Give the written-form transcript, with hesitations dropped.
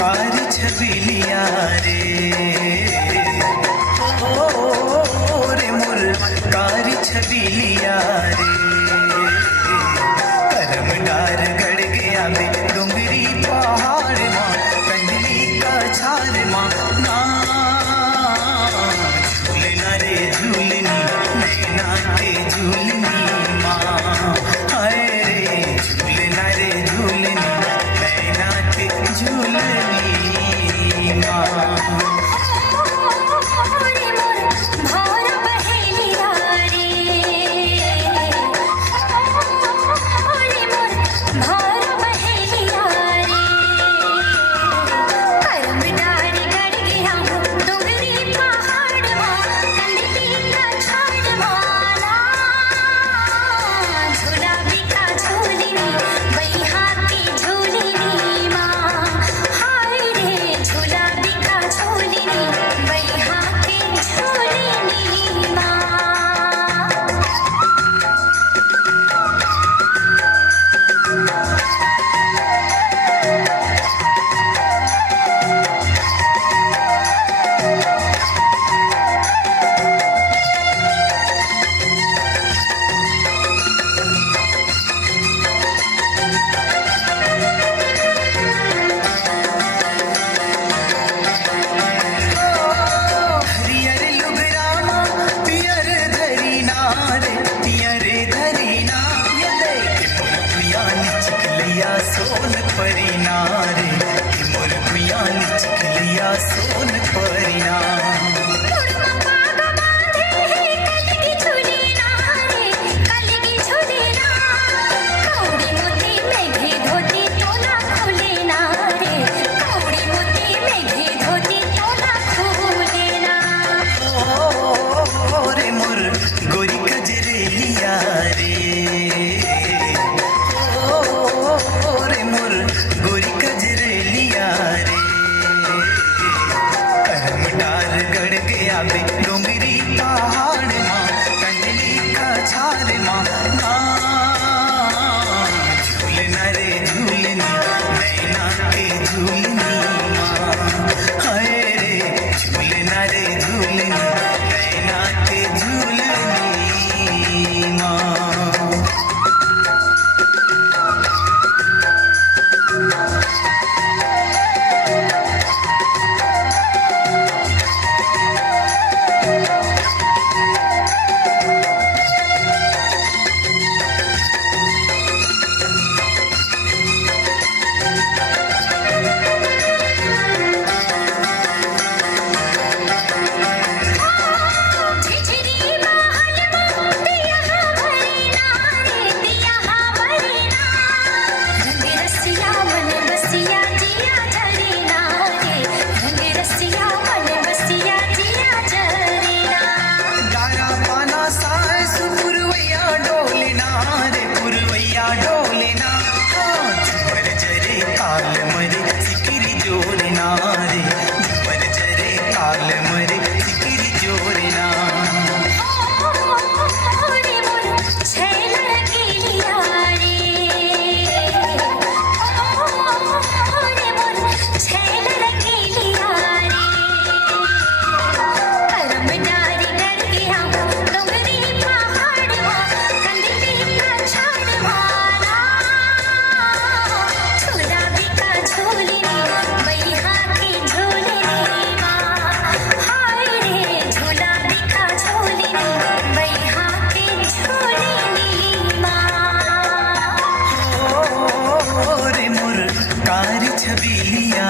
कारी छबिलिया रे रे मोर कारी छबिलिया रे करम डार गड़ गया बे डोंगरी पहाड़ माँ कंडली का छाल माँ ना झूलना रे झूलनी नैना के झूलनी माँ हाय रे झूलना रे झूलनी नैना के झूलनी माँ सोन परिना रे मोर पिया निचलिया सोन परिना डोंगरी पहाड़ माँ कंडली का छाल माँ झूलना रे झूलनी नैना के झूलनी माँ हाय रे झूलना रे झूलनी नैना के झूलनी माँ कारी छबिलिया